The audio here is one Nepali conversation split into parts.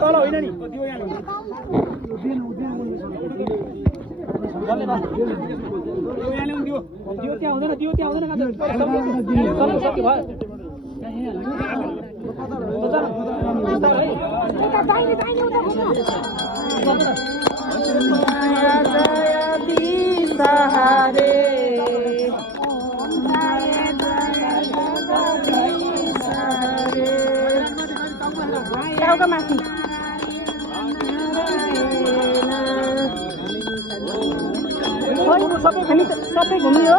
तल होइन नि त्यो यहाँ त्यो त्यहाँ हुँदैन त्यो त्यहाँ हुँदैन माथि हामी सबै घुम्ने हो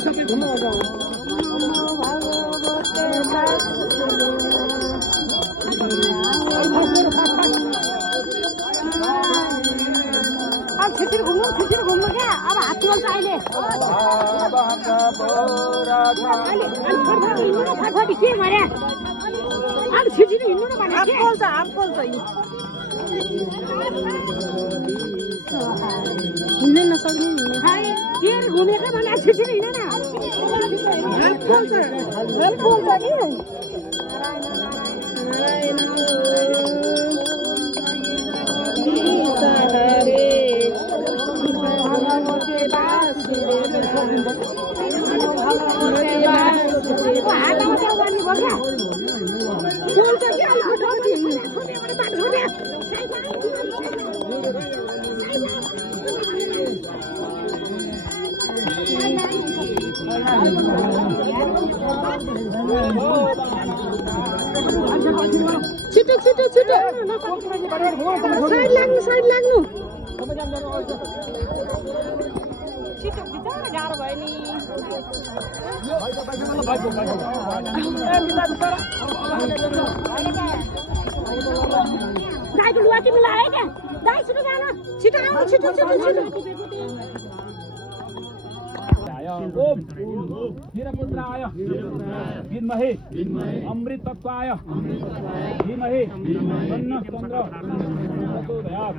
सबै घुम्नु छिटो घुम्नु क्या अब हात मोल्छ अहिले के भने अब छिटो हिँड्नु न भने हात पोल्छ हिँड्नै नसक्ने के घुमेको भने छिटो हिँड न हात पोल्छ कि छिटो साइड लाग्नु छिटो बिचारा गाह्रो भयो नि गाईको लुगा तिमी लगायो क्या गाई छिटो जान छिटो आउनु छिटो मेरा पुत्र आयो दिनमहे अमृत तत्व आयो धीमहि तन्न चन्द्र प्रचोदयात्